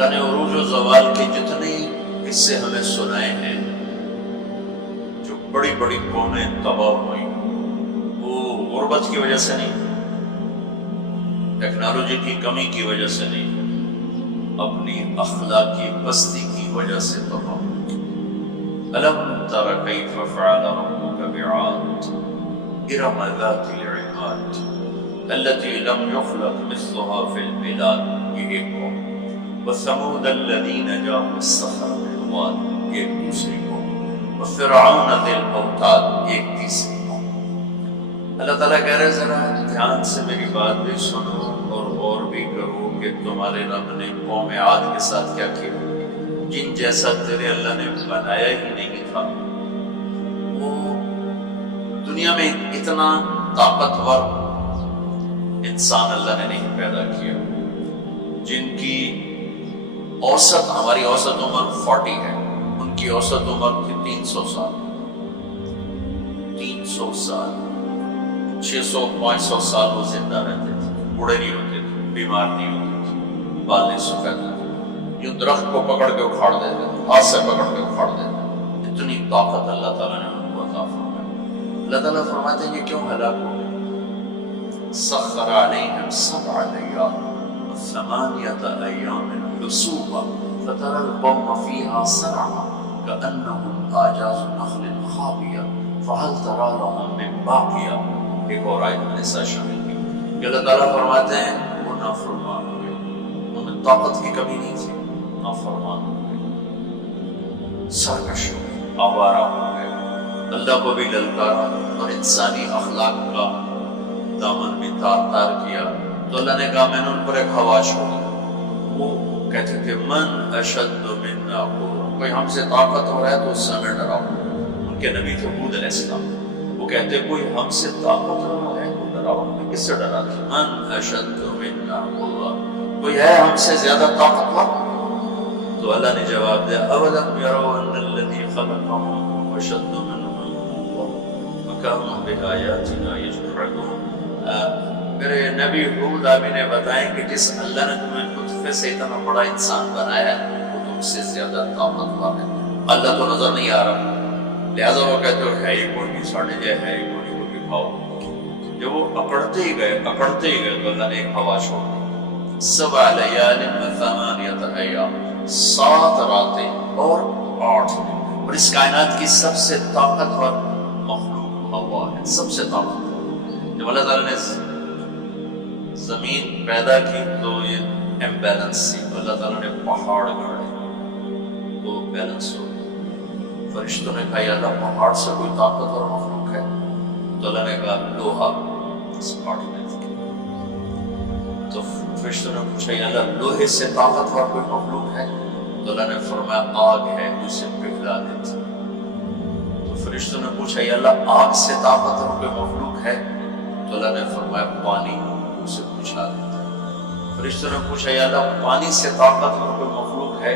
اللہ نے عروج و زوال کے جتنے قصے ہمیں سنائے ہیں جو بڑی بڑی قومیں تباہ ہوئی، وہ غربت کی وجہ سے نہیں، ٹیکنالوجی کی کمی کی وجہ سے نہیں، اپنی اخلاقی پستی کی وجہ سے تباہ ہوئی۔ ألم تر كيف فعل ربك بعاد إرم ذات العماد التي لم يخلق مثلها في البلاد یہ قوم، وثمود الذين جابوا الصخر بالواد ایک دوسری قوم، وفرعون ذی الاوتاد ایک تیسری قوم۔ اللہ تعالیٰ کہہ رہے ذرا دھیان سے میری بات بھی سنو اور غور بھی کرو کہ تمہارے رب نے قوم عاد کے ساتھ کیا کیا، جن جیسا تیرے اللہ نے بنایا ہی نہیں تھا۔ وہ دنیا میں اتنا طاقتور انسان اللہ نے نہیں پیدا کیا، جن کی اوسط، ہماری اوسط عمر 40 ہے، ان کی اوسط عمر تھی 300 سال، 300 سال، 600-500 سال وہ زندہ رہتے تھے، بوڑھے نہیں ہوتے تھے، بیمار نہیں ہوتے تھے، بال نہیں سفید ہوتے، یوں درخت کو پکڑ کے اکھاڑ دیتے تھے، ہاتھ سے پکڑ کے اکھاڑ دیتے تھے۔ اتنی طاقت اللہ تعالیٰ نے ان کو عطا فرمائی۔ اللہ تعالیٰ فرماتے ہیں یہ کیوں ہلاک ہو گئے؟ سخر علیہم 7 لیال و8 ایام حسوبا فتری القوم فیہا صرعا کأنہم اعجاز نخل خاویہ فہل تری لہم من باقیہ۔ ایک اور آیت میں نے ساتھ شامل کی کہ اللہ تعالیٰ فرماتے ہیں وہ نافرمان ہوئے، ان میں طاقت کی کمی نہیں تھی، نافرمان ہو گئے، سرکش ہو گئے، آوارہ ہو گئے، اللہ کو بھی للکارا اور انسانی اخلاق کا دامن بھی تار تار کیا۔ تو اللہ نے کہا میں نے ان پر ایک ہوا چھوڑی، وہ کہتے تھے من اشد منا قوة، کوئی ہم سے طاقت ہو رہا ہے تو اس سے ہمیں ڈراؤ۔ ان کے نبی تھے ہود علیہ السلام، وہ کہتے کوئی ہم سے طاقت ہو رہا ہے تو ڈراؤ، ہمیں کس سے ڈراتے؟ من اشد منا قوة، کوئی ہے ہم سے زیادہ طاقتور؟ تو اللہ نے جواب دیا اولم یروا ان الذی خلقهم اشد منهم قوة وكانوا بآیاتنا یجحدون۔ میرے نبی ہود آبی نے بتائیں کہ جس اللہ نے تمہیں نطفے سے اتنا بڑا انسان بنایا ہے وہ تم سے زیادہ طاقتور ہے، اللہ تو نظر نہیں آ رہا، لہٰذا وہ کہتے ہو ہے ہی کوئی نہیں، ساڑھے جائے ہے ہی کوئی نہیں، کو دکھاؤ۔ جب وہ اکڑتے ہی گئے تو اللہ نے ایک ہوا چھوڑ دی، 7 لیال و 8 ایام، 7 راتیں اور 8 دن، اور اس کائنات کی سب سے طاقتور مخلوق ہوا ہے، سب سے طاقتور۔ جب اللہ تعالیٰ نے زمین پیدا کی تو یہ امبیلنس تھی، اللہ تعالیٰ نے پہاڑ گاڑے تو بیلنس ہو گیا۔ فرشتوں نے کہا یا اللہ پہاڑ سے کوئی طاقتور مخلوق ہے؟ تو اللہ نے کہا لوہا اس پہاڑ میں۔ تو فرشتوں نے پوچھا یا اللہ لوہے سے طاقتور کوئی مخلوق ہے؟ تو اللہ نے فرمایا آگ ہے اسے پگھلا دیتی۔ تو فرشتوں نے پوچھا یا اللہ آگ سے طاقتور کوئی مخلوق ہے؟ تو اللہ نے فرمایا پانی اسے بجھا دیتا۔ فرشتوں نے پوچھا یا اللہ پانی سے طاقتور کوئی مخلوق ہے؟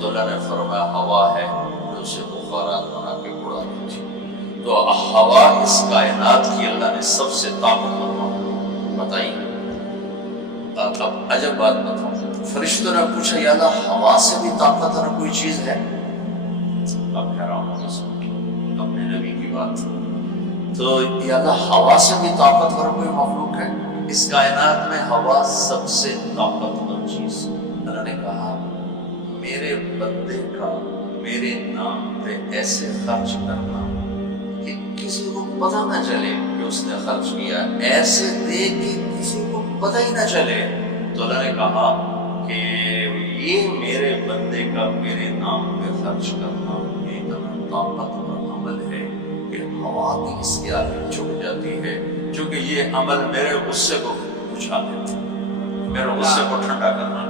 تو اللہ نے فرمایا ہوا ہے جو اسے بخارات بنا کے اڑا دیتی۔ تو ہوا اس کائنات کی اللہ نے سب سے طاقتور مخلوق بتائی۔ اب عجب بات بتاؤں، فرشتوں نے پوچھا یا اللہ ہوا سے بھی طاقتور کوئی چیز ہے؟ اب حیران ہو گئے اپنے نبی کی بات۔ تو یا اللہ ہوا سے بھی طاقتور کوئی مخلوق ہے؟ اس کائنات میں ہوا سب سے طاقتور چیز۔ اللہ نے کہا میرے بندے کا میرے نام پہ ایسے خرچ کرنا کہ کسی کو پتہ نہ چلے کہ اس نے خرچ کیا، ایسے دے کہ کسی کو پتہ ہی نہ چلے۔ تو اللہ نے کہا کہ یہ میرے بندے کا میرے نام پہ خرچ کرنا یہ اتنا طاقتور عمل ہے کہ ہوا بھی اس کے آگے جھک جاتی ہے، چونکہ یہ عمل میرے غصے کو بجھا دیتا ہے، میرے غصے کو ٹھنڈا کرنا۔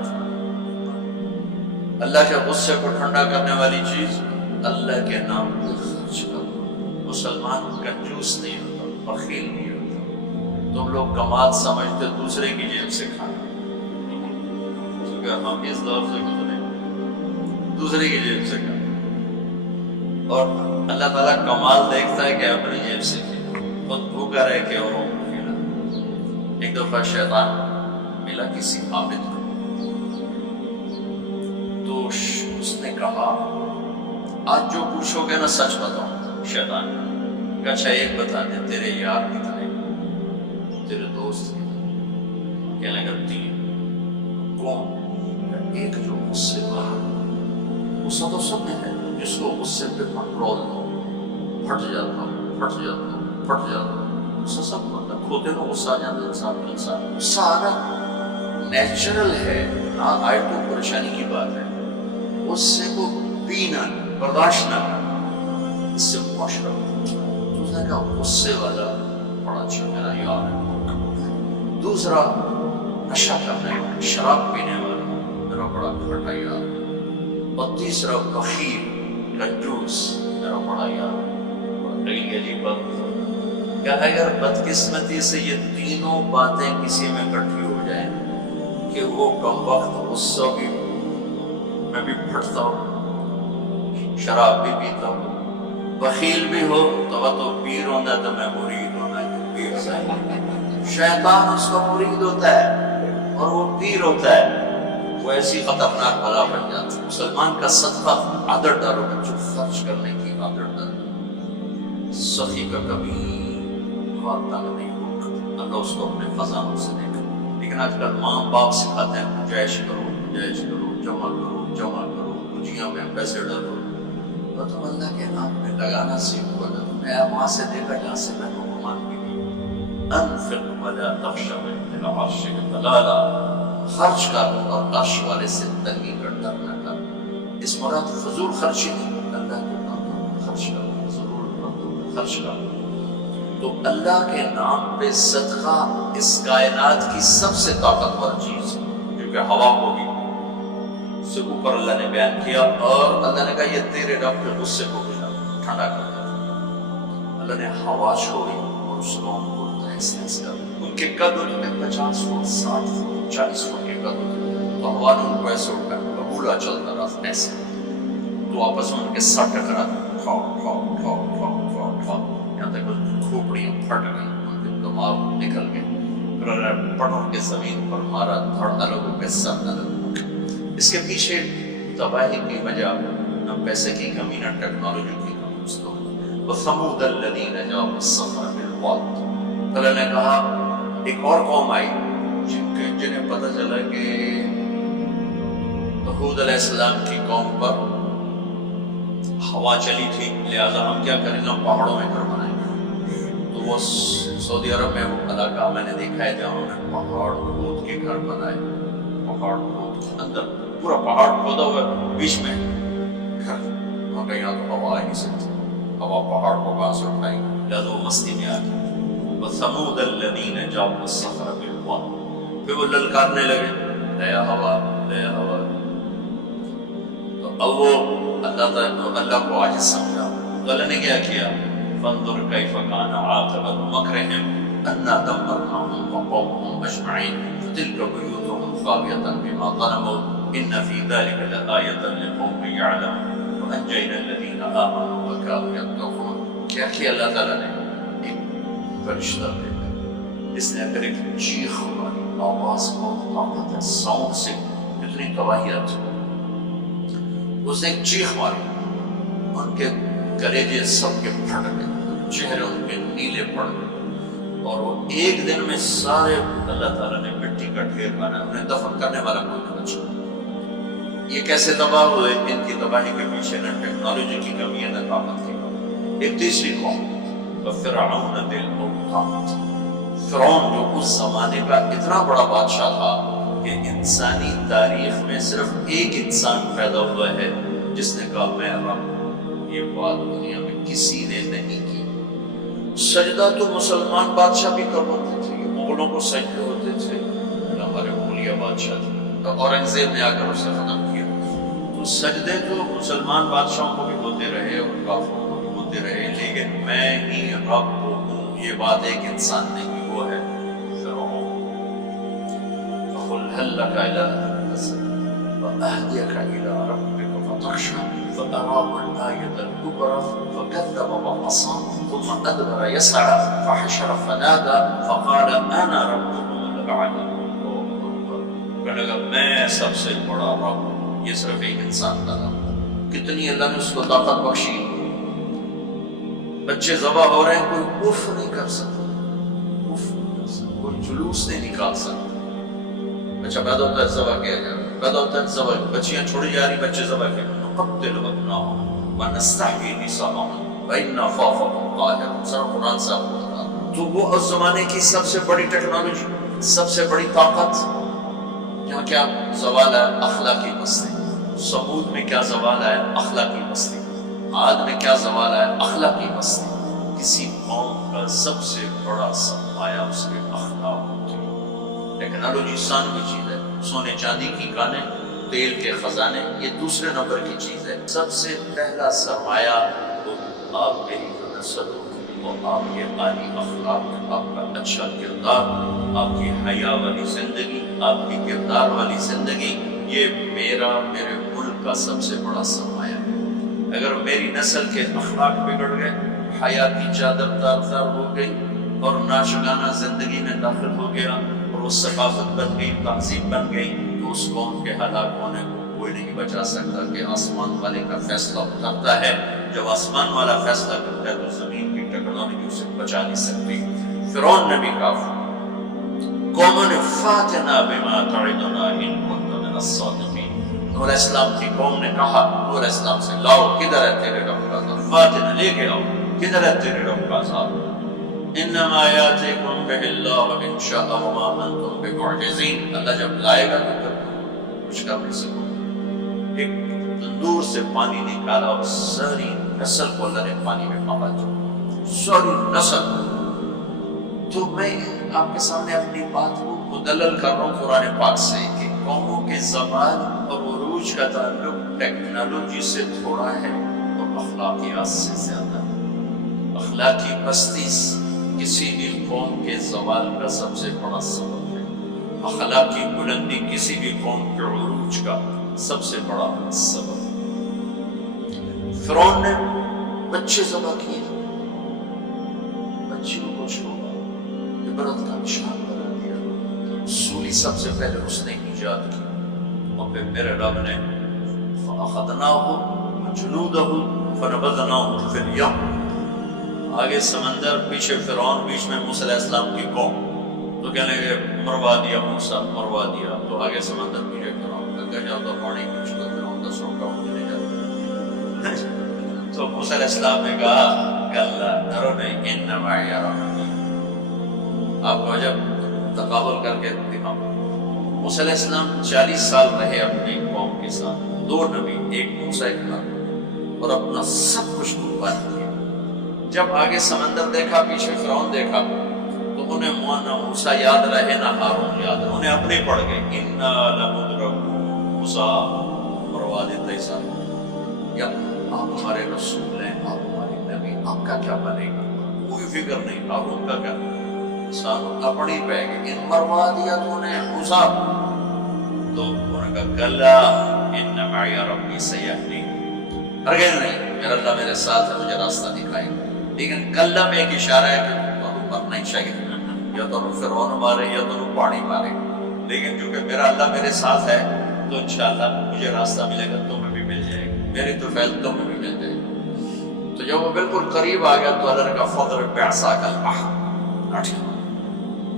اللہ کے غصے کو ٹھنڈا کرنے والی چیز اللہ کے نام پہ خرچ کرنا۔ مسلمان کنجوس نہیں ہوتا، بخیل نہیں ہوتا۔ تم لوگ کمال سمجھتے دوسرے کی جیب سے کھانا، کیونکہ ہم اس دور سے گزرے دوسرے کی جیب سے کھانا، اور اللہ تعالیٰ کمال دیکھتا ہے کہ اپنی جیب سے خود بھوکا رہ کے اوروں کو کھلا۔ ایک دفعہ شیطان ملا کسی عابد کو، اس نے کہا آج جو پوچھو گے نا سچ بتاؤں. شیطان کہ اچھا ایک بتا دے تیرے یار کتنے, تیرے دوست کتنے؟ کہنے لگا 3. کون؟ ایک جو غصے باہر, غصہ تو سب میں ہے, جس کو غصے پہ کنٹرول ہو پھٹ جاتا غصہ سب ہوتا ہے, کھوتے کو غصہ آ جاتا انسان. غصہ آنا نیچرل ہے, آئے تو پریشانی کی بات ہے. غصے کو پینا برداشت نہ کرنا, اس سے معاشرہ. تو اس نے کہا غصے والا بڑا اچھا میرا یار ہے. دوسرا نشہ کرنے والا, شراب پینے والا میرا بڑا گھٹا یار. اور تیسرا بخیل کنجوس میرا بڑا یار. بڑی عجیب بات کہ اگر بدقسمتی سے یہ تینوں باتیں کسی میں اکٹھی ہو جائیں کہ وہ کم وقت غصہ بھی, میں بھی پھٹتا ہوں, شراب بھی پیتا ہوں, بخیل بھی ہو تو پیر ہونا تو میں مرید ہونا پیر سے. شیطان اس کا مرید ہوتا ہے اور وہ پیر ہوتا ہے, وہ ایسی خطرناک بلا بن جاتا ہے. مسلمان کا صدقہ عادت ڈالو, بچوں خرچ کرنے کی عادت ڈالو. سخی کا کبھی بات تنگ نہیں ہوگا, اللہ اس کو اپنے خزانوں سے دے گا. لیکن آج کل ماں باپ سکھاتے ہیں گنجائش کرو, جمع کرو, کجیاں میں پیسے ڈالو. تو تم اللہ کے نام میں لگانا سیکھو. میں وہاں سے دے گا جہاں سے میں کو مان کی نہیں. انفق ولا تخش من العرش طلالا, خرچ کر اور عرش والے سے تنگی کا ڈر نہ کر. اس مراد فضول خرچی نہیں, اللہ کے نام پر خرچ کر, ضرور خرچ کر. تو اللہ کے نام پہ صدقہ اس کائنات کی سب سے طاقتور چیز ہے, کیونکہ ہوا کو بھی سے اوپر اللہ نے بیان کیا, اور اللہ نے کہا یہ تیرے رب کے غصے کو ٹھنڈا کر دیا. اللہ نے ہوا چھوڑی اور اس کو احساس کر, ان کے قد ہوتے تھے 50 فٹ 60 فٹ 40 فٹ کے قد ہوتے تھے, تو ہوا نے ان کو ایسے اٹھا بولا چلتا رہا ایسے, تو آپس میں ان کے سر ٹکراتے یہاں تک کھوپڑیاں پھٹ گئی, ان کے دماغ نکل گئے, پھر پڑھ کے زمین پر مارا, دھڑ الگ ہو کے سر الگ. اس کے پیچھے تباہی کی وجہ نہ پیسے کی کمی نہ ٹیکنالوجی کی کمی. اس کو وَثَمُودَ الَّذِينَ جَابُوا الصَّخْرَ بِالْوَادِ, اللہ نے کہا ایک اور قوم آئی جنہیں پتہ چلا کہ ہود علیہ السلام کی قوم پر ہوا چلی تھی, لہذا ہم کیا کریں گے, پہاڑوں میں گھر بنائیں گے. تو وہ سعودی عرب میں وہ علاقہ میں نے دیکھا ہے جہاں انہوں نے پہاڑ کھود کے گھر بنائے. پہاڑ کھود اندر پورا پہاڑ کھودا ہوا بیچ میں گھر, وہاں کہیں تو ہوا آ نہیں سکتی, ہوا پہاڑ کو کہاں سے اٹھائیں گے, لہذا وہ مستی میں آ گئی. وَثَمُودَ الَّذِينَ جَابُوا الصَّخْرَ بِالْوَادِ, پھر وہ للکارنے لگے لیا ہوا. تو اب وہ اللہ کو عاجز سمجھا, تو اللہ نے کیا کیا, فَانظُرْ كَيْفَ كَانَ عَاقِبَةُ مَكْرِهِمْ أَنَّا دَمَّرْنَاهُمْ وَقَوْمَهُمْ أَجْمَعِينَ فَتِلْكَ بُيُوتُهُمْ خَاوِيَةً بِمَا ظَلَمُوا إِنَّ فِي ذَلِكَ لَآيَةً لِقَوْمٍ يَعْلَمُونَ وَأَنجَيْنَا الَّذِينَ آمَنُوا وَكَانُوا يَتَّقُونَ. کیا کیا اللہ تعالیٰ نے, ایک فرشتہ بھیجا جس نے اگر ایک چیخ ماری, آواز بہت طاقت ہے, ساؤنڈ سے اتنی گواہیات, اس نے ایک چیخ ماری, ان کے کلیجے سب کے پھٹ گئے, چہرے ان کے نیلے پڑ گئے, اور وہ ایک دن میں سارے اللہ تعالیٰ نے مٹی کا ڈھیر بنا, انہیں دفن کرنے والا کوئی نہ بچا. یہ کیسے تباہ ہوئے؟ ان کی تباہی کے پیچھے نہ ٹیکنالوجی کی کمی ہے نہ طاقت کی کمی. ایک تیسری قوم فرعون ذی الاوتاد, فرعون جو اس زمانے کا اتنا بڑا بادشاہ تھا کہ انسانی تاریخ میں صرف ایک انسان پیدا ہوا ہے جس نے کہا میں رب. یہ بات دنیا میں کسی نے نہیں کی. سجدہ تو مسلمان بادشاہ بھی کرواتے تھے, مغلوں کو سجدے ہوتے تھے, ہمارے مغلیہ بادشاہ تھے, تو اورنگزیب نے آ کر اسے ختم کیا. تو سجدے تو مسلمان بادشاہوں کو بھی ہوتے رہے اور کافروں کو بھی ہوتے رہے, لیکن میں ہی رب ہوں یہ بات ایک انسان نے کی, وہ ہے فرعون. فَقُلْ هَلْ لَكَ إِلَىٰ أَن تَزَكَّىٰ وَأَهْدِيَكَ إِلَىٰ رَبِّكَ فَتَخْشَىٰ فَأَرَاهُ الْآيَةَ الْكُبْرَىٰ فَكَذَّبَ وَعَصَىٰ ثُمَّ أَدْبَرَ يَسْعَىٰ فَحَشَرَ فَنَادَىٰ فَقَالَ أَنَا رَبُّكُمُ الْأَعْلَىٰ. کہنے لگا میں سب سے بڑا رب ہوں, یہ صرف ایک انسان کا نام. کتنی اللہ نے اس کو طاقت بخشی. بچے ذبح ہو رہے ہیں، کوئی اف نہیں کر سکتا، کوئی جلوس نہیں نکال سکتا. بچہ پیدا ہوتا ہے ذبح کیا جا رہا ہے، پیدا ہوتا ہے ذبح، بچیاں چھوڑی جا رہی، بچے ذبح کیا. نقتل ابناءهم ونستحيي نساءهم وإن فوقهم قاهرون. سر قرآن صاحب بولتا. تو وہ اس زمانے کی سب سے بڑی ٹیکنالوجی، سب سے بڑی طاقت. یہاں کیا زوال ہے؟ اخلاقی مستی. ثمود میں کیا زوال ہے؟ اخلاقی مستی. عاد میں کیا زوال ہے؟ اخلاقی مستی. کسی قوم کا سب سے بڑا سرمایہ اس کے اخلاق ہوتے ہیں. ٹیکنالوجی ثانوی چیز ہے، سونے چاندی کی کانیں، تیل کے خزانے، یہ دوسرے نمبر کی چیز ہے. سب سے پہلا سرمایہ وہ آپ میری جو نسل ہو، اور آپ کے عالی اخلاق، آپ کا اچھا کردار، آپ کی حیا والی زندگی، آپ کی کردار والی زندگی، یہ میرے ملک کا سب سے بڑا سرمایہ ہے. اگر میری نسل کے اخلاق بگڑ گئے، حیا کی چادر تار ہو گئی اور ناشکانہ زندگی میں داخل ہو گیا اور وہ ثقافت بن گئی، تہذیب بن گئی، تو اس قوم کے ہلاک ہونے کو کوئی نہیں بچا سکتا. کہ آسمان والے کا فیصلہ اترتا ہے، جب آسمان والا فیصلہ کرتا ہے تو زمین کی ٹیکنالوجی اسے بچا نہیں سکتی. فرعون نے بھی کہا قومن فاتنا بما تعدنا ان كنت من الصادقین. نوح علیہ السلام کی قوم نے کہا نوح علیہ السلام سے، لاؤ کدھر ہے تیرے رب کا عذاب، فاتنا لے کے آؤ، کدھر ہے تیرے رب کا عذاب. انما یاتیکم بہ اللہ ان شاء وما انتم بمعجزین. اللہ جب لائے گا تو کچھ کر نہیں سکو. ایک تندور سے پانی نکالا اور ساری نسل کو اللہ نے پانی میں پالا، ساری نسل. تو میں آپ کے سامنے اپنی بات کو مدلل کر رہا ہوں قرآن پاک سے کہ قوموں کے زوال اور عروج کا تعلق ٹیکنالوجی سے تھوڑا ہے اور اخلاقیات سے زیادہ. اخلاقی پستی کسی بھی قوم کے زوال کا سب سے بڑا سبب ہے. اخلاقی بلندی کسی بھی قوم کے عروج کا سب سے بڑا سبب. فرعون نے بچے ذبح کیے، بچیوں کو چھوڑا، عبرت کا نشان بنا دیا. سولی سب سے پہلے اس نے ایجاد کی اور پھر میرے رب نے فَأَخَذْنَاهُ وَجُنُودَهُ فَنَبَذْنَاهُمْ فِي الْيَمِّ. آگے سمندر، پیچھے فرعون، بیچ میں موسیٰ علیہ السلام کی قوم. تو کہنے لگے مروا دیا موسیٰ، مروا دیا. تو آگے سمندر، پیچھے فرعون. کہا جاتا پانی کچھ تو فرعون 10 روکا ہوں چلے جاتا. تو موسیٰ علیہ السلام نے کہا کلا ڈرو نہیں، ان معی ربی. آپ کو جب تقابل کر کے دکھاؤں. موسیٰ علیہ السلام 40 سال رہے اپنی قوم کے ساتھ، 2 نبی، ایک موسیٰ ایک ہارون، اور اپنا سب کچھ قربان کیا. جب آگے سمندر دیکھا، پیچھے فرعون دیکھا، تو انہیں نہ موسیٰ یاد رہے نہ ہارون یاد رہے. انہیں اپنے پڑ گئے. انا لمدرکون، موسیٰ مروا دیتا ہی ساتھ. یا آپ ہمارے رسول ہیں، آپ ہمارے نبی، آپ کا کیا بنے گا؟ کوئی فکر نہیں. ہارون کا کیا؟ انسان اپنی پہ گئے. ان مروا دیا تو انہیں موسیٰ. تو انہوں نے کہا کلا ان معی ربی سیہدین. ہرگز نہیں، میرا اللہ میرے ساتھ ہے، مجھے راستہ دکھائے گا. لیکن کلا میں ایک اشارہ ہے کہ تمہیں مرنا ہی چاہیے، یا تو فرعون مارے یا تو پانی مارے. لیکن چونکہ میرا اللہ میرے ساتھ ہے تو انشاءاللہ مجھے راستہ ملے گا، تمہیں بھی مل جائے گا، میری تو فیل تمہیں بھی مل جائے گا. تو جب وہ بالکل قریب آ گیا تو اللہ نے کہا فضرب بعصاک البحر.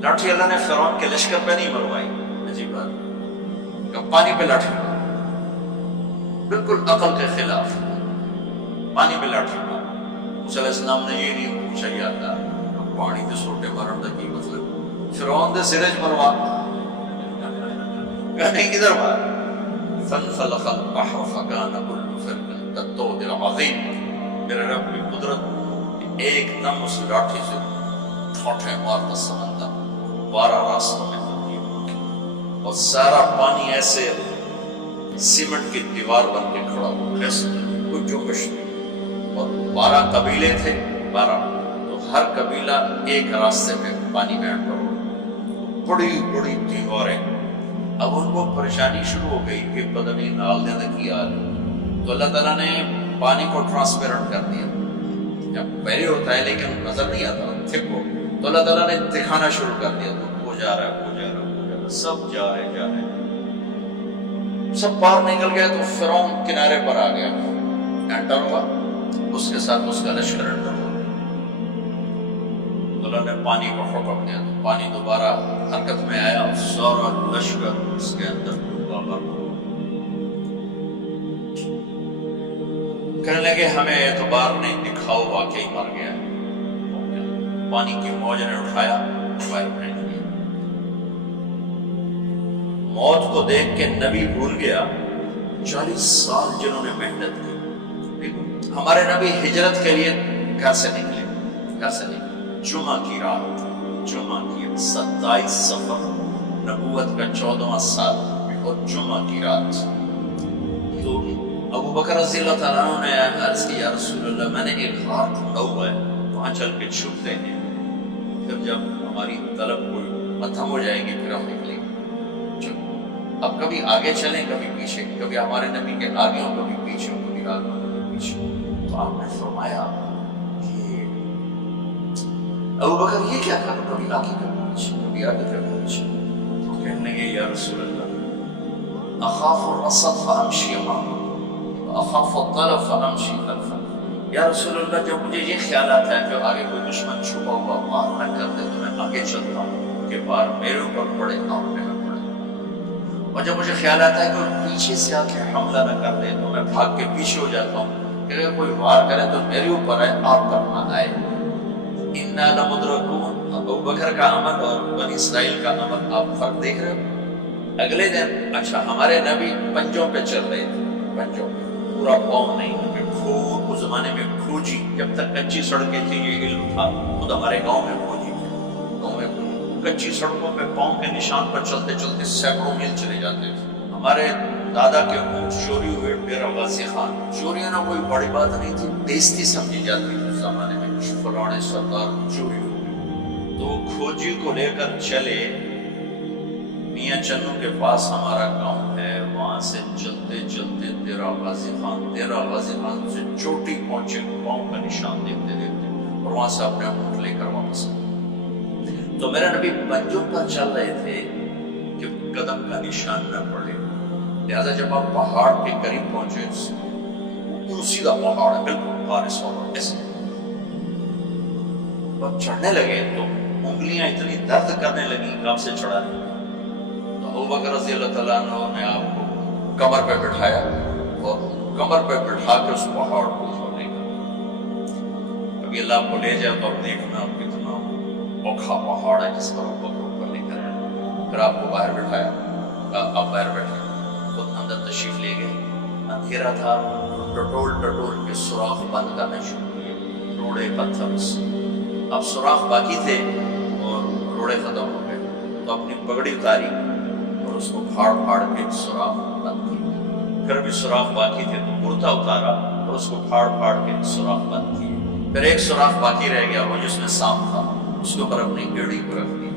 لاٹھی اللہ نے فرعون کے لشکر پہ نہیں مروائی. عجیب بات کہ پانی پہ لاٹھی، بالکل عقل کے خلاف. پانی پہ لاٹھی مار. موسیٰ علیہ السلام نے یہ نہیں پوچھا یا اللہ پانی دے سوٹے مارن دا کی مطلب؟ فرعون دے سرج مروا. کہنے کدھر مار؟ فانفلق البحر فكان كل فرق كالطود العظيم. میرے رب کی قدرت ایک دم اس لاٹھی سے ٹھوٹے مارتا سمندر 12 راستوں میں تبدیل ہو گیا اور سارا پانی ایسے سیمنٹ کی دیوار بن کے کھڑا ہو گیا، کچھ جو کچھ نہیں. اور 12 قبیلے تھے، 12. تو ہر قبیلہ ایک راستے پہ پانی میں انٹر ہو، بڑی بڑی دیواریں. اب ان کو پریشانی شروع ہو گئی کہ پتہ نہیں نال دینے کی آل. تو اللہ تعالیٰ نے پانی کو ٹرانسپیرنٹ کر دیا. جب پہلے ہوتا ہے لیکن نظر نہیں آتا تھک ہو، تو اللہ تعالیٰ نے دکھانا شروع کر دیا. تو وہ جا رہا ہے، وہ جا رہا ہے، وہ جا رہا ہے، سب جا رہے. سب باہر نکل گئے تو فرعون کنارے پر آ گیا، انٹر ہوا، اس کے ساتھ اس کا لشکر انٹر ہوا۔ اللہ نے پانی کو حکم دیا تو پانی دوبارہ حرکت میں آیا، سارا لشکر اس کے اندر ڈوبا۔ کہنے لگے ہمیں اعتبار نہیں، دکھاؤ واقعی مر گیا۔ پانی کی موج نے اٹھایا، فائر بریک کیا۔ موت کو دیکھ کے نبی بھول گیا 40 سال جنہوں نے محنت کی۔ ہمارے نبی ہجرت کے لیے گھر سے نکلے، جمعہ کی رات، 27 صفر، نبوت کا 14واں سال اور جمعہ کی رات۔ تو ابو بکر رضی اللہ تعالیٰ عنہ نے عرض کی، یا رسول اللہ میں نے ایک غار ڈھونڈا ہوا ہے، وہاں چل کے چھپتے ہیں، پھر جب ہماری طلب کوئی ختم ہو جائے گی پھر ہم نکلیں گے۔ چلو اب کبھی آگے چلیں کبھی پیچھے، کبھی ہمارے نبی کے آگے ہوں کبھی پیچھے ہوں، کبھی آگے ہوں کبھی پیچھے۔ تو آپ نے فرمایا کہ ابو بکر یہ کیا کرو، کبھی آگے کبھی پیچھے، کبھی آگے کبھی پیچھے۔ تو کہنے لگے یا رسول اللہ اخاف الرصد فامشی معه اخاف الطلب فامشی خلفه۔ یا رسول اللہ جب مجھے یہ خیال آتا ہے کہ آگے کوئی دشمن چھپا ہوا وار نہ کر دے تو میں آگے چلتا ہوں کہ وار میرے اوپر پڑے آپ پہ نہ پڑے، اور جب مجھے خیال آتا ہے کہ وہ پیچھے سے آ کے حملہ نہ کر دے تو میں بھاگ کے پیچھے ہو جاتا ہوں کہ اگر کوئی وار کرے تو میرے اوپر آئے آپ تک نہ آئے۔ انا لمدرکون، ابو بکر کا عمل اور بنی اسرائیل کا عمل آپ فرق دیکھ رہے ہو۔ اگلے دن اچھا ہمارے نبی پنجوں پہ چل رہے تھے، پنجوں پہ، پورا پاؤں نہیں، اس زمانے میں کھوجی، جب تک کچی سڑکیں تھی یہ علم تھا، خود ہمارے گاؤں میں کھوجی تھے، گاؤں میں کچی سڑکوں پہ پاؤں کے نشان پر چلتے چلتے سینکڑوں میل چلے جاتے تھے۔ ہمارے دادا کے اونٹ چوری ہوئے ڈیرہ غازی خان، چوریاں نہ کوئی بڑی بات نہیں تھی، بےزتی سمجھی جاتی تھی اس زمانے میں، فلانے سردار چوری ہو گئی۔ تو کھوجی کو لے کر چلے، میاں چنو کے پاس ہمارا گاؤں ہے، وہاں سے چلتے چلتے ڈیرہ غازی خان سے چوٹی پہنچے، پاؤں کا نشان دیکھتے دیکھتے، اور وہاں سے اپنے اونٹ لے کر واپس آئے۔ تو میرا نبی پنجوں پر چل رہے تھے کہ قدم کا نشان نہ پڑے، لہذا جب آپ پہاڑ کے قریب پہنچے، سیدھا پہاڑ ہے بالکل بارش ہو رہا ایسے، اور چڑھنے لگے تو انگلیاں اتنی درد کرنے لگی کہ آپ سے چڑھا نہیں۔ تو ابو بکر رضی اللہ تعالیٰ عنہ نے آپ کو کمر پہ بٹھایا اور کمر پہ بٹھا کے اس پہاڑ کو اوپر لے گیا۔ کبھی اللہ آپ کو لے جائے تو آپ دیکھنا کتنا اوکھا پہاڑ ہے جس پر ابو بکر اوپر لے کر آیا۔ پھر آپ کو باہر بٹھایا، آپ باہر بیٹھے، خود اندر تشریف لے گئے۔ اندھیرا تھا، ٹٹول کے سوراخ بند کرنے شروع کیے، روڑے پتھر سے۔ اب سوراخ باقی تھے اور روڑے ختم ہو گئے، تو اپنی پگڑی اتاری اور اس کو پھاڑ کے سوراخ بند کیے۔ پھر بھی سوراخ باقی تھے تو کرتا اتارا اور اس کو پھاڑ کے سوراخ بند کیے۔ پھر ایک سوراخ باقی رہ گیا، وہ جس میں سانپ تھا، اس کے اوپر اپنی ایڑی کو رکھ دی۔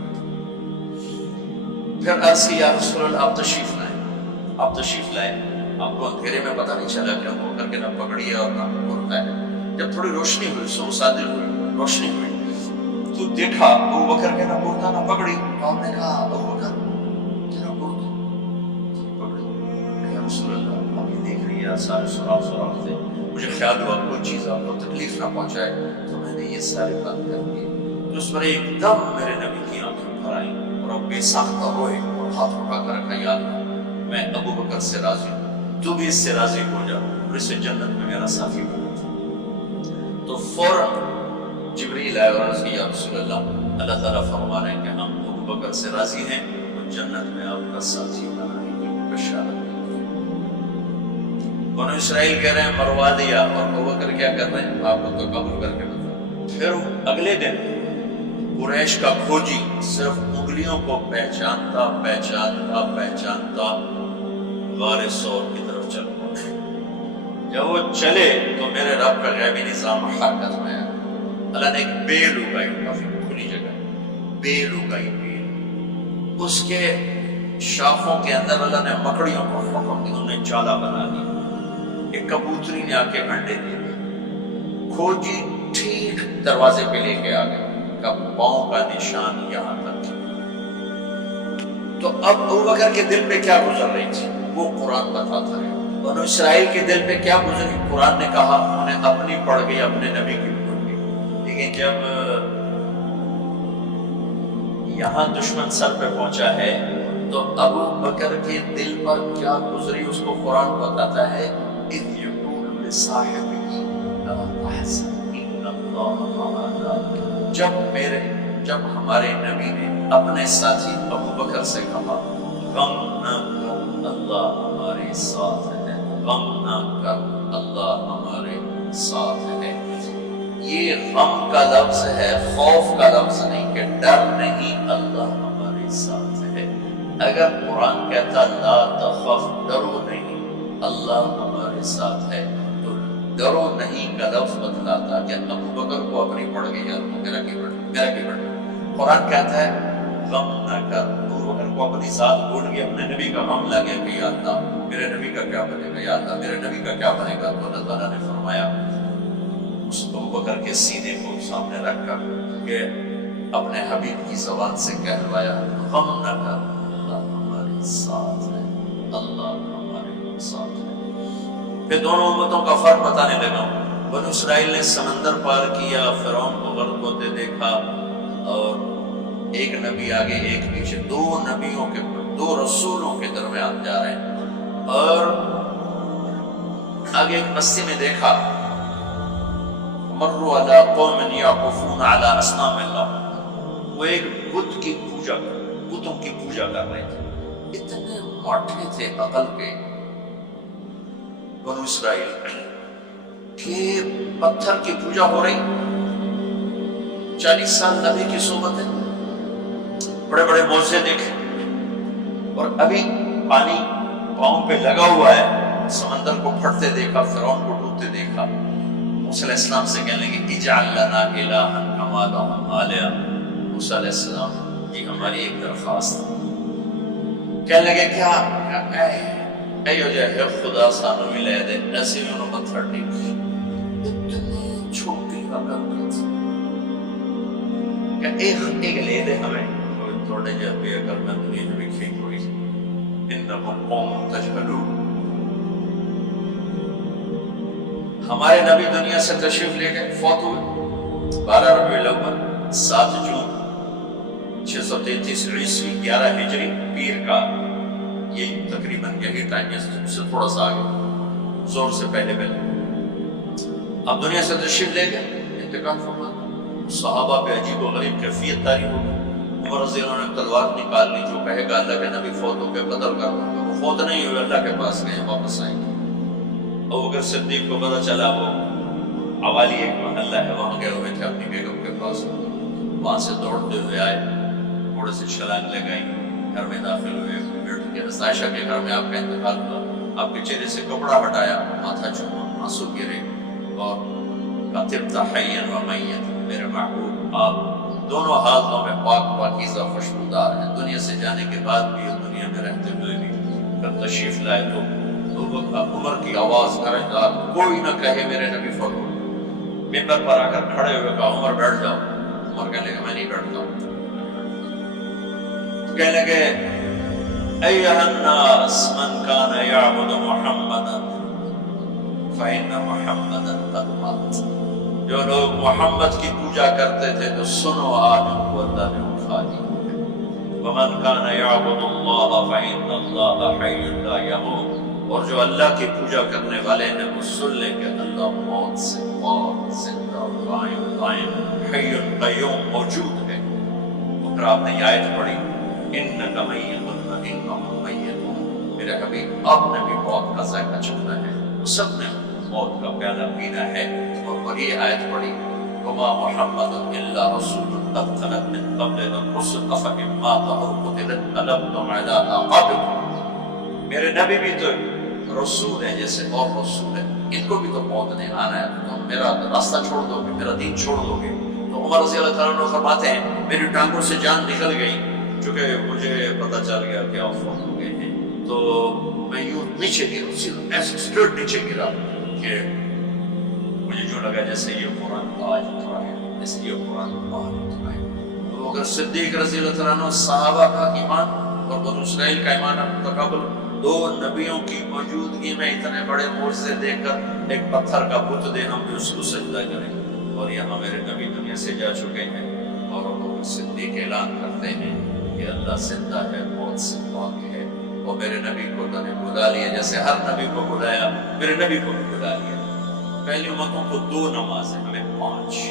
پھر عرض کی یا رسول اللہ آپ تشریف لائے۔ آپ کو اندھیرے میں پتہ نہیں چلا کہ ابو بکر کے نہ پگڑی ہے اور نہ کرتا ہے۔ جب تھوڑی روشنی ہوئی، صبح صادق ہوئی، روشنی ہوئی تو دیکھا ابو بکر کے نہ کرتا نہ پگڑی۔ آپ نے کہا ابو بکر تیرا کرتا پگڑی؟ یا رسول اللہ آپ یہ دیکھ رہی ہے سارے سوراخ تھے، مجھے خیال ہوا کوئی چیز آپ کو تکلیف نہ پہنچائے تو میں نے یہ سارے بند کر دیے۔ تو اس پر ایک دم میرے نبی کی آنکھیں بھر آئیں اور اب بے ساختہ ہوئے اور ہاتھ اٹھا کر رکھا، یا اللہ میں ابو بکر سے راضی ہوں، تو بھی اس سے راضی ہو جا اور اسے جنت میں میرا ساتھی بنا۔ تو فوراً جبریل آئے اور عرض کی یا رسول اللہ تعالیٰ فرما رہے ہیں کہ ہم ابو بکر سے راضی ہیں، وہ جنت میں آپ کا ساتھی بنائیں گے، بشارت۔ بنو اسرائیل کہہ رہے ہیں مروا دیا، اور ابو بکر کیا کر رہے ہیں آپ کو تو قبول کر کے بتا۔ پھر اگلے دن قریش کا کھوجی صرف انگلیوں کو پہچانتا غار سور کی طرف چل پڑا۔ جب وہ چلے تو میرے رب کا غیبی نظام حرکت میں آیا۔ اللہ نے ایک بیل اگائی، کافی کھلی جگہ، بیل اگائی، بیل، اس کے شاخوں کے اندر اللہ نے مکڑیوں کو حکم دیا، انہوں نے جالا بنا دیا، ایک کبوتری نے آ کے انڈے دے دیے۔ کھوجی ٹھیک دروازے پہ لے کے آ گئے کا پاؤں کا نشان یہاں تک۔ تو اب ابو بکر کے دل پہ کیا گزر رہی تھی؟ وہ قرآن بتاتا ہے۔ بنو اسرائیل کے دل پہ کیا گزری، قرآن نے کہا انہیں اپنی پڑ گئی، اپنے نبی کی بھی پڑ گئی، لیکن جب یہاں دشمن سر پہ پہنچا ہے تو ابو بکر کے دل پر کیا گزری اس کو قرآن بتاتا ہے، اذ یقول لصاحبہ لا تحزن ان اللہ معنا، جب ہمارے نبی نے اپنے ساتھی ابو بکر سے کہا غم نہ کر اللہ ہمارے ساتھ ہے، غم نہ کر اللہ ہمارے ساتھ ہے۔ یہ غم کا لفظ ہے، خوف کا لفظ نہیں، کہ ڈر نہیں، اللہ ہمارے ساتھ ہے۔ اگر قرآن کہتا لا تخف، ڈرو نہیں، اللہ ہمارے ساتھ ہے، تو ڈرو نہیں کا لفظ بتلاتا کہ ابو بکر کو اپنی پڑ گئی، میرا کی پڑ گئی۔ قرآن کہتا ہے غم نہ کر، ابو بکر کو اپنی ذات بھول گئی، اپنے نبی کا غم لگے کہ یا اللہ میرے نبی کا کیا بنے گا، یا اللہ میرے نبی کا کیا بنے گا۔ تو اللہ تعالیٰ نے فرمایا اس ابو بکر کے سینے کو سامنے رکھ کر کہ اپنے حبیب کی زبان سے کہلوایا غم نہ کر اللہ ہمارے ساتھ ہے، اللہ ہمارے ساتھ ہے۔ پھر دونوں امتوں کا فرق بتانے لگا۔ بنو اسرائیل نے سمندر پار کیا، فرعون کو غرق ہوتے دیکھا، اور ایک نبی آگے ایک پیچھے، دو نبیوں کے دو رسولوں کے درمیان جا رہے ہیں، اور آگے ایک بستی میں دیکھا مروا علی قوم یعکفون علی اصنام اللہ، وہ ایک بتوں کی پوجا کر رہے تھے، اتنے ماٹھے تھے عقل کے بنو اسرائیل کہ پتھر کی پوجا ہو رہی، 40 سال نبی کی صحبت ہے، بڑے بڑے معجزے دیکھے، اور ابھی پانی پاؤں پہ لگا ہوا ہے، سمندر کو پھٹتے دیکھا، فرعون کو ڈوبتے دیکھا۔ موسیٰ علیہ السلام سے کہنے لگے اجعل لنا الہا کما لہم آلہہ، موسیٰ علیہ السلام جی ہماری ایک درخواست، کہنے لگے کیا، اے جو ہے خدا سانو ملے دے، ایسے میں انہوں پتھر ٹیک، اتنے چھوٹی عقل کی تھی کہ ایک لے دے ہمیں، تھوڑے جب بھی اگر میں دنیا میں کھینک ہوئی، انہم قوم تجہلون۔ ہمارے نبی دنیا سے تشریف لے گئے، فوت ہوئے 12 ربیع الاول 7 جون 633 عیسوی 11 ہجری پیر کا، یہ تقریباً یہی ٹائم ہے، سے تھوڑا سا آگے، زور سے پہلے اب دنیا سے تشریف لے گئے، انتقال فرما۔ صحابہ پہ عجیب و غریب کیفیت طاری ہوگی۔ عمر رضی اللہ عنہ نے تلوار نکال لی، جو کہے گا اللہ کے نبی فوت ہو کے بدل کر دوں گا، وہ فوت نہیں ہوئے، اللہ کے پاس گئے، واپس آئیں گے۔ ابوبکر صدیق کو پتہ چلا وہ عوالی ایک محلہ ہے، وہاں گئے ہوئے تھے اپنی بیگم کے پاس، وہاں سے دوڑتے ہوئے آئے، تھوڑے سے چھلانگ لگائی، گھر میں داخل ہوئے، بیٹھ کے عائشہ کے گھر میں آپ کا انتقال ہوا، آپ کے چہرے سے کپڑا ہٹایا، ماتھا چوما، آنسو گرے، اور طبت حیا و میت، میرے محبوب آپ دونوں حالتوں میں پاک پاکیزہ خوشبودار ہیں، دنیا سے جانے کے بعد بھی اور دنیا میں رہتے ہوئے بھی۔ جب تشریف لائے تو عمر کی آواز کرندار، کوئی نہ کہے میرے نبی فوت ہو۔ ممبر پر آ کر کھڑے ہوئے کہا عمر بیٹھ جاؤ، عمر کہنے لگے میں نہیں بیٹھتا ہوں۔ کہنے لگے ایھا الناس من کان یعبد محمدا فإن محمدا قد مات، جو لوگ محمد کی پوجا کرتے تھے تو سنو آج ان کو اللہ نے اٹھا دیا۔ ومن کان یعبد اللہ فإن اللہ حی لا یموت، اور جو اللہ کی پوجا کرنے والے ہیں وہ سن لیں کہ اللہ موت سے پاک، زندہ، قائم، حی قیوم، موجود ہے۔ پھر آپ نے یہ آیت پڑھی انک میت وانہم میتون، میرے حبیب آپ نے بھی موت کا ذائقہ چکھنا ہے، سب نے موت کا پیالہ پینا ہے۔ اور یہ آیت پڑھی وما محمد الا رسول قد خلت من قبلہ الرسل افإن مات او قتل انقلبتم علی اعقابکم، میرے نبی بھی تو رسول ہے جیسے اور رسول ہے، ان کو بھی تو موت نہیں آنا ہے، تو میرا راستہ چھوڑ دو گے، میرا دین چھوڑ دو گے۔ تو عمر رضی اللہ تعالیٰ عنہ فرماتے ہیں میری ٹانگوں سے جان نکل گئی، چونکہ مجھے پتہ چل گیا کہ آپ فوت ہو گئے ہیں، تو میں یوں نیچے گرا، سیدھا ایسے اسٹریٹ نیچے گرا کہ مجھے جو لگا جیسے یہ قرآن آج اترا ہے، جیسے یہ قرآن آج اترا ہے۔ تو اگر صدیق رضی اللہ تعالیٰ عنہ صحابہ کا ایمان اور بنو اسرائیل کا ایمان تقابل دو نبیوں کی موجودگی میں اتنے بڑے معجزے دیکھ کر ایک پتھر کا بت دے ہم بھی اس کو سجدہ کریں؟ اور یہاں میرے نبی دنیا سے جا چکے ہیں اور وہ صدیق اعلان کرتے ہیں کہ اللہ زندہ ہے، موت سے پاک ہے، اور میرے نبی کو اللہ نے بلا لیا جیسے ہر نبی کو بلایا، میرے نبی کو بھی بلا لیا۔ پہلی امتوں کو 2 نمازیں، ہمیں 5۔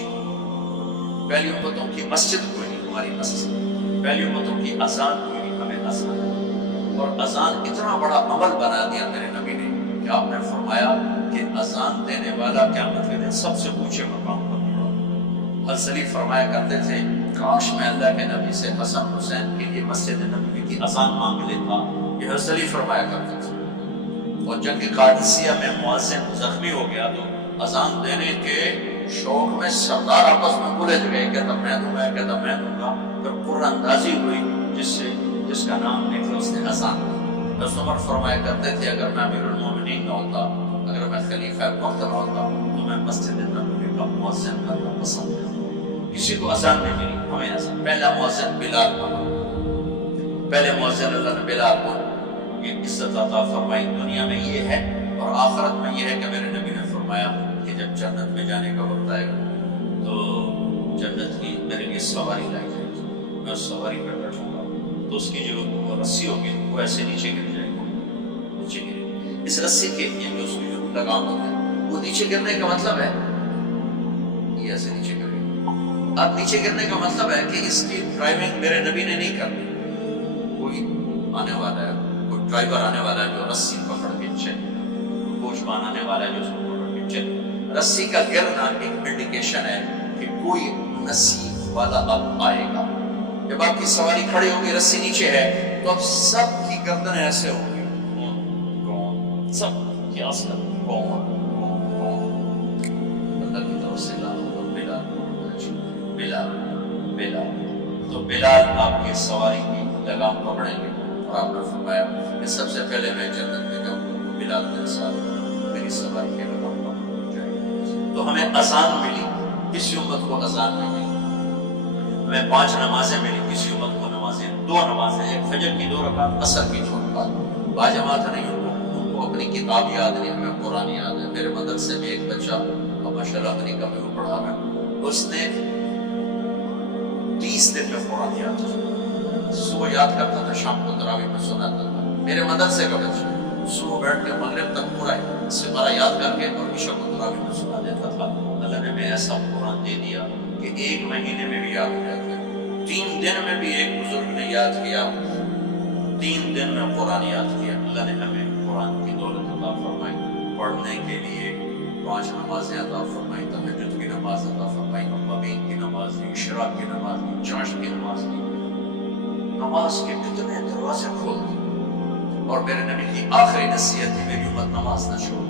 پہلی امتوں کی مسجد کوئی نہیں، ہماری مسجد۔ پہلی امتوں کی اذان کوئی نہیں، ہمیں اذان۔ اور اذان اتنا بڑا عمل بنا دیا میرے نبی نے کہ آپ نے فرمایا کہ اذان دینے والا قیامت کے دن سب سے اونچے مقام پر ہوگا۔ حضرت علی فرمایا کرتے تھے کاش میں اللہ کے نبی سے حسن حسین کے لیے مسجد نبوی کی اذان مانگ لیتا، یہ حضرت علی فرمایا کرتے تھے۔ اور جنگ قادسیہ میں مؤذن زخمی ہو گیا تو اذان دینے کے شوق میں سردار آپس میں الجھ گئے، کہتا میں دوں گا، کہتا میں دوں گا، پھر قرآن اندازی ہوئی جس کا نام نکلا اس نے اذان دی۔ حضرت عمر فرمایا کرتے تھے اگر میں امیر المومنین نہ ہوتا، اگر میں خلیفہ وقت نہ ہوتا تو میں مسجد نبوی کا مؤذن کرنا پسند کرتا۔ کسی کو اذان نہیں ملی، ہمیں اذان۔ پہلا مؤذن بلال بنا، پہلے مؤذن اللہ نے بلال بنا۔ یہ عزت عطا فرمائی دنیا میں یہ ہے، اور آخرت میں یہ ہے کہ میرے نبی نے فرمایا کہ جب جنت میں جانے کا وقت آئے گا تو جنت کی میرے لیے سواری لائی جائے گی، میں اس سواری پر بیٹھوں گا تو اس کی جو رسی ہوگی وہ ایسے نیچے گر جائے گا، نیچے گرے گی۔ اس رسی کے یہ جو اس کی جو لگام ہوتا ہے وہ نیچے گرنے کا مطلب ہے یہ ایسے نیچے گرے گا۔ اب نیچے گرنے کا مطلب ہے کہ اس کی ڈرائیونگ میرے نبی نے نہیں کرنی، کوئی آنے والا ہے، کوئی ڈرائیور آنے والا ہے جو رسی پکڑ کے چلے، کوچمان آنے والا ہے جو اس کو پکڑ کے چلے۔ رسی کا گرنا ایک انڈیکیشن ہے کہ کوئی نصیب والا اب آئے گا۔ جب آپ کی سواری کھڑی ہوگی، رسی نیچے ہے، تو اب سب کی گردنیں ایسے ہوں گی، کون سب کی آسکر کون اللہ کی طرف سے بلال بلال بلال۔ تو بلال آپ کی سواری کی لگام پکڑیں گے، اور آپ نے فرمایا کہ سب سے پہلے میں جنت میں جاؤں گا، بلال میرے ساتھ میری سواری کے لگام پکڑ جائے۔ تو ہمیں اذان ملی، کسی امت کو اذان نہیں ملی۔ ہمیں 5 نمازیں ملی، کسی امت کو نمازیں 2 نمازیں، ایک فجر کی 2 رکعت، عصر کی 2 رکعت۔ باجماعت نہیں، ان کو اپنی کتاب یاد نہیں، ہمیں قرآن یاد ہے۔ میرے مدرسے میں ایک بچہ ماشاءاللہ امریکہ میں وہ پڑھا ہے، اس نے 30 دن میں قرآن یاد کیا، صبح یاد کرتا تھا، شام کو تراویح میں سناتا تھا۔ میرے مدرسے کا بچہ صبح بیٹھ کے مغرب تک پورا سپارہ یاد کر کے اور عشاء کو تراویح میں سنا دیتا تھا۔ اللہ نے ہمیں ایسا قرآن دے دیا کہ 1 مہینے میں بھی یاد ہو جاتا ہے، 3 دن میں بھی ایک بزرگ نے یاد کیا، 3 دن میں قرآن یاد کیا۔ اللہ نے ہمیں قرآن کی دولت عطا فرمائی، پڑھنے کے لیے 5 نمازیں عطا فرمائی، تہجد کی نماز عطا فرمائی، مبین کی نماز دی، اشراق کی نماز دی، چاشت کی نماز دی۔ نماز کے کتنے دروازے کھول دی، اور میرے نبی کی آخری نصیحت تھی میری امت نماز نہ چھوڑ۔